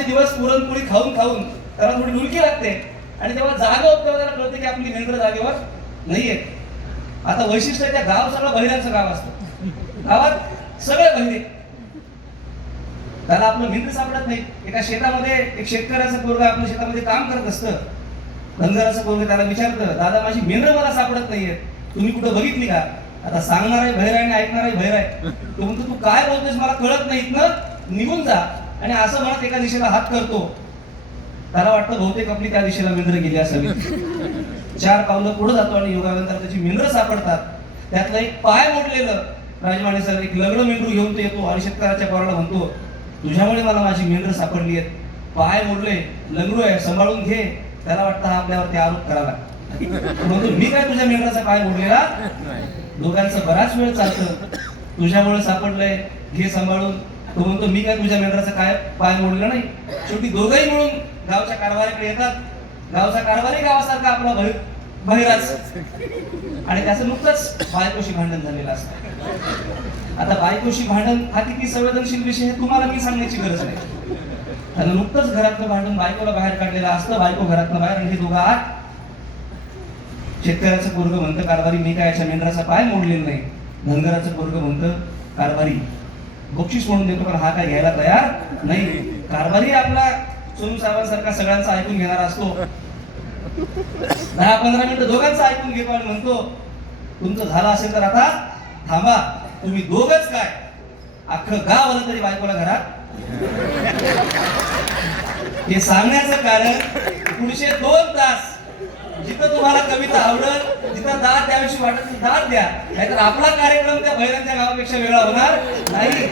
लग्नाचे दिवस पुरणपोळी खाऊन खाऊन त्याला थोडी डुलकी लागते आणि तेव्हा जागा होत तेव्हा त्याला कळतं की आपली मेंढरं जागेवर नाहीये. आता वैशिष्ट्य त्या गाव सगळं बहिऱ्यांचं गाव असतं. गावात सगळे बहिरे, त्याला आपलं मेंढर सापडत नाही. एका शेतामध्ये एक शेतकऱ्याचं पोरगा आपल्या शेतामध्ये काम करत असतं. धनगराचं पोरग त्याला विचारतं, दादा माझी मेंढर मला सापडत नाहीये, तुम्ही कुठं बघितली का? आता सांगणार आहे बहिर आहे आणि ऐकणार आहे बहिर आहे. तो म्हणतो तू काय बोलतोस मला कळत नाही, इथनं निघून जा. आणि असं म्हणत एका दिशेला हात करतो. त्याला वाटतं बहुतेक आपली त्या दिशेला मेंढर गेली असावी. 4 पावलं पुढे जातो आणि योगानंतर त्याची मेंढर सापडतात. त्यातलं एक पाय मोडलेलं राजमाने सर एक लग्न मेंढरू घेऊन तो येतो आणि शेतकऱ्याच्या पोराला म्हणतो, तुझ्यामुळे मला माझी मेंढर सापडली आहे, पाय मोडले, लंगडू आहे, सांभाळून घे. त्याला वाटतं हा आपल्यावरती आरोप करावा. म्हणतो मी काय तुझ्या मेंढराचा पाय मोडलेला? दोघांचं बराच वेळ चालतं. तुझ्यामुळे सापडलंय, घे सांभाळून. तो म्हणतो मी काय तुझ्या मेंढराचा काय पाय मोडलेला नाही. शेवटी दोघंही मिळून गावच्या कारभारीकडे येतात. गावचा कारभारी गावासारखा आपला बहिराज आणि त्याचं नुकतंच बायकोशी भांडण झालेलं असतं. आता बायकोशी भांडण हा किती संवेदनशील विषय हे तुम्हाला मी सांगण्याची गरज नाही. त्यानं नुकतंच घरातलं भांडण बायकोला बाहेर काढलेलं असतं. बायको घरातनं बाहेर आणि हे दोघं आत. शेतकऱ्याचं पोरग म्हणतं कारभारी मी काय याच्या मेंढराचा पाय मोडलेला नाही. धनगराचं पोरग म्हणतं कारभारी बक्षीस म्हणून देतो पण हा काय घ्यायला तयार नाही. कारभारी आपला सोनू साहेबांसारखा सगळ्यांचा ऐकून घेणारा असतो. 10-15 मिनिटं दोघांचं ऐकून घेतो आणि म्हणतो तुमचं झालं असेल तर आता थांबा, तुम्ही दोघच काय अख्खं गाव आलं तरी बायकोला घरात. हे सांगण्याचं कारण पुढचे 2 तास जिथं तुम्हाला कविता आवडत, जिथं दाद द्यावीशी वाटत दाद द्या, नाहीतर आपला कार्यक्रम त्या बहिरांच्या गावापेक्षा वेगळा होणार नाही.